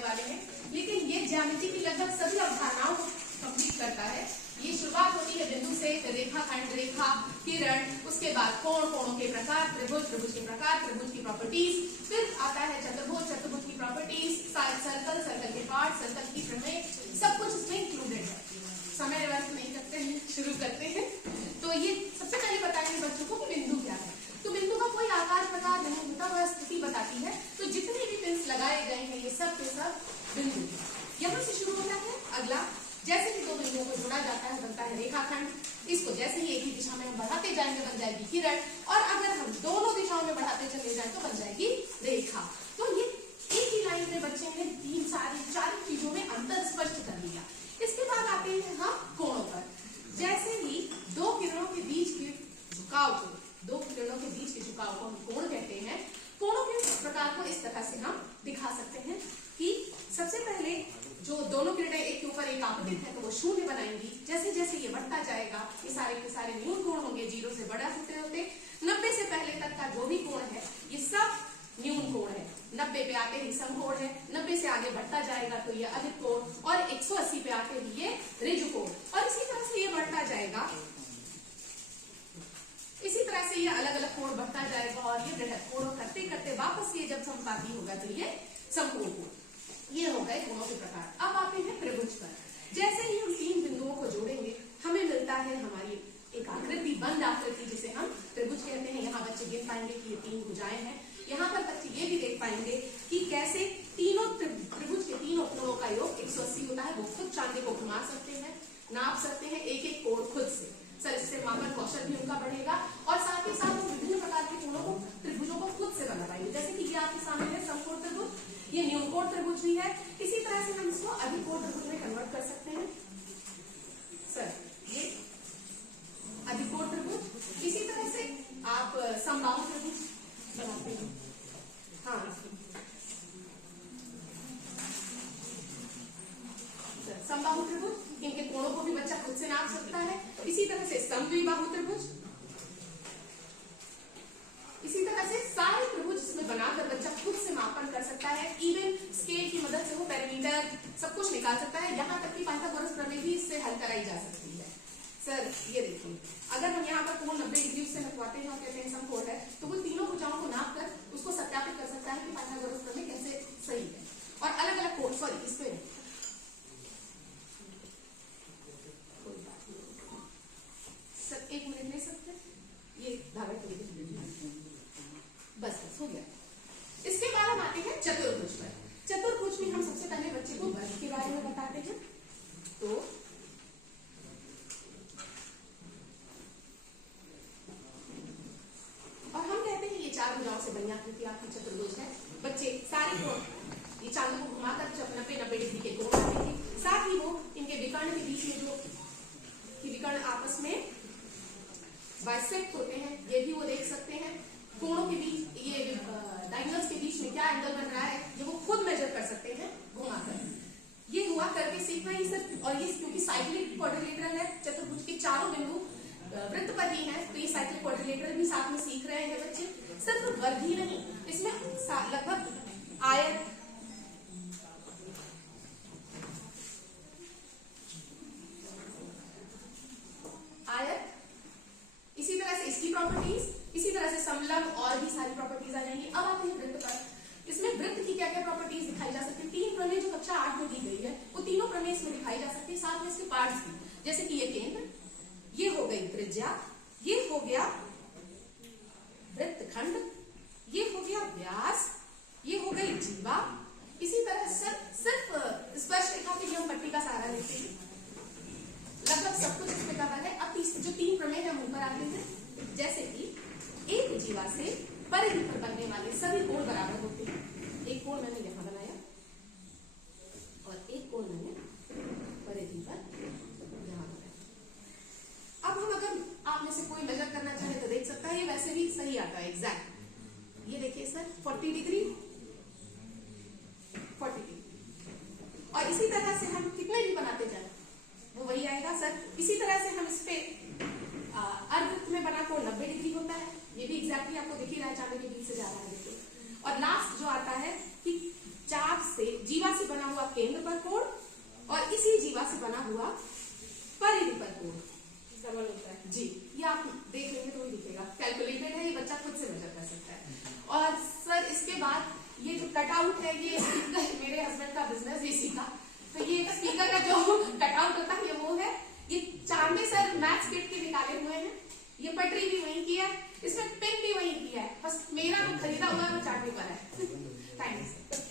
पढ़ाने वाले हैं, लेकिन ये ज्यामिति की लगभग सभी अवधारणाओं को कंप्लीट करता है। ये शुरुआत होती है बिंदु से, रेखाखंड, रेखा, किरण, उसके बाद कोण, कोणों के प्रकार, त्रिभुज, त्रिभुज के प्रकार, त्रिभुज की प्रॉपर्टीज, फिर आता है चतुर्भुज, चतुर्भुज की प्रॉपर्टीज, सर्कल, सर्कल के पार्ट, सर्कल की प्रमेय, सब कुछ इसमें इंक्लूडेड है। समय व्यर्थ नहीं करते हैं, शुरू करते हैं। तो ये सबसे पहले बताएंगे बच्चों को कि बिंदु क्या है। तो बिंदु का कोई आकार, प्रकार नहीं होता, वह स्थिति बताती है। तो जितने भी पिंस लगाए गए हैं ये सब के सब बिंदु है। यहाँ से शुरू होता है अगला, जैसे कि दो बिंदुओं को जोड़ा जाता है बनता है रेखाखंड। इसको जैसे ही एक ही दिशा में हम बढ़ाते जाएंगे बन जाएगी किरण, और अगर हम दोनों दिशाओं में बढ़ाते चले जाएं तो बन जाएगी रेखा। तो ये एक ही लाइन में बच्चे ने तीन चार चीजों में अंतर स्पष्ट कर लिया। इसके बाद आते हैं हम कोणों पर। जैसे ही दो किरणों के बीच के झुकाव को हम कोण कहते हैं। कोणों के प्रकार को इस तरह से हम दिखा सकते हैं कि सबसे पहले जो दोनों किरणें एक के ऊपर एक आपतित है तो वो शून्य बनाएंगी। जैसे जैसे ये बढ़ता जाएगा ये सारे के सारे न्यून कोण होंगे, 0 से बड़ा होते होते 90 से पहले तक का जो भी कोण है ये सब न्यून कोण है। 90 पे आते ही समकोण है, 90 से आगे बढ़ता जाएगा तो ये अधिक कोण, और 180 पे आते ही ये ऋजु कोण, और इसी तरह से ये बढ़ता जाएगा। इसी तरह से ये अलग अलग कोण बढ़ता जाएगा और ये बृहद कोण करते करते वापस ये जब समपाती होगा तो ये समकोण कोण। ये हो गए कोणों के प्रकार। अब आते हैं त्रिभुज पर। जैसे ही हम तीन बिंदुओं को जोड़ेंगे हमें मिलता है हमारी एक आकृति, बंद आकृति, जिसे हम त्रिभुज कहते हैं। यहाँ बच्चे गिन पाएंगे कि ये 3 भुजाएं हैं। यहाँ पर बच्चे ये भी देख पाएंगे कि कैसे तीनों त्रिभुज के तीनों कोणों का योग 180 होता है। वो खुद चांदी को घुमा सकते हैं, नाप सकते हैं एक एक कोण खुद से। सर इससे मापन कौशल भी उनका बढ़ेगा, और साथ ही साथ विभिन्न प्रकार के कोणों को, त्रिभुजों को खुद से बना पाएंगे। जैसे कि ये आपके सामने है समकोण त्रिभुज, ये न्यूनकोण त्रिभुज भी है। इसी तरह से हम इसको अधिकोण त्रिभुज में कन्वर्ट कर सकते हैं। सर ये अधिकोण त्रिभुज, इसी तरह से आप समबाहु त्रिभुज बनाते हैं। हाँ समबाहु त्रिभुज, इनके कोणों को भी बच्चा खुद से नाप सकता है। इसी तरह से समद्विबाहु त्रिभुज, इसी तरह से सारे त्रिभुज इसमें बनाकर बच्चा खुद से मापन कर सकता है। इवन स्केल की मदद से वो पैरामीटर सब कुछ निकाल सकता है। यहाँ तक कि पाइथागोरस प्रमेय भी इससे हल कराई जा सकती है। सर ये देखिए, अगर हम यहाँ पर कोण 90 डिग्री से हटवाते हैं और कहते हैं समकोण है, तो वो तीनों भुजाओं को नाप कर उसको सत्यापित कर सकता है कि पाइथागोरस प्रमेय कैसे सही है। और अलग अलग कोण, सॉरी इसमें सर 1 मिनट ले सकते हैं, ये धागा के लिए बस हो गया। इसके बाद हम आते हैं चतुर्भुज पर। चतुर्भुज में हम सबसे पहले बच्चे को वर्ग के बारे में बताते हैं। तो और हम कहते हैं ये 4 भुजाओं से बनी आकृति आपकी चतुर्भुज है। बच्चे सारे कोण ये चांदों को घुमाकर 90 डिग्री के कोण बनाएंगे। साथ ही वो इनके विकर्ण के बीच में जो विकर्ण आपस में बाइसेक्ट होते हैं ये भी वो देख सकते हैं। कोणों के बीच ये डायगोनल्स के बीच में क्या एंगल बन रहा है ये वो खुद मेजर कर सकते हैं घुमाकर। ये हुआ करके सीखना ही सर। और ये क्योंकि साइक्लिक क्वाड्रिलेटरल है, चतुर्भुज के चारों बिंदु वृत्त पर ही है, तो ये साइक्लिक क्वाड्रिलेटरल भी साथ में सीख रहे हैं बच्चे। सिर्फ वर्ग ही नहीं, इसमें लगभग आयत, इसी तरह से इसकी प्रॉपर्टीज, इसी तरह से समलंब और भी सारी प्रॉपर्टीज आ जाएंगी। अब आते हैं वृत्त पर। इसमें वृत्त की क्या क्या प्रॉपर्टीज दिखाई जा सकती है। 3 प्रमेय जो कक्षा 8 में दी गई है वो तीनों प्रमेय इसमें दिखाई जा सकती है, साथ में इसके पार्ट्स भी। जैसे कि ये केंद्र, ये हो गई त्रिज्या, ये हो गया वृत्तखंड, ये हो गया व्यास, ये हो गई जीवा। इसी तरह सिर्फ स्पर्श रेखा के लिए हम पट्टी का सहारा लेते हैं। लगभग सब कुछ इसमें कवर है। अब जो 3 प्रमेय हम ऊपर आते हैं। जैसे कि एक जीवा से परिधि पर बनने वाले सभी कोण बराबर होते हैं। एक कोण मैंने यहाँ बनाया और एक कोण मैंने परिधि पर यहाँ बनाया। अब हम अगर आप में से कोई मेजर करना चाहे तो देख सकता है, ये वैसे भी सही आता है एग्जैक्ट। ये देखिए सर 40 डिग्री, 40 डिग्री। और इसी तरह से हम कितने भी बनाते जाए वो वही आएगा सर। इसी तरह से हम इस पे अर्धवृत्त में बना कोण 90 डिग्री होता है। ये भी एग्जैक्टली आपको दिख ही रहा है, चांदी के बीच से जा रहा है देखिए। और लास्ट जो आता है कि चाप से जीवा से बना केंद्र पर कोण और इसी जीवा से बना हुआ परिधि पर कोण डबल होता है जी। ये आप देख लेंगे तो ही दिखेगा, कैलकुलेटेड है, ये बच्चा खुद से मेजर कर सकता है। और सर इसके बाद ये जो कटआउट है, ये मेरे हस्बैंड का बिजनेस इसी का, तो ये स्पीकर का जो कटआउट होता है ये वो है। ये चांदे सर मैथ्स किट के निकाले हुए हैं, ये पटरी भी वही की है, इसमें पिन भी वही किया है, बस मेरा जो खरीदा हुआ है वो चार्ट पेपर है। Thank you sir.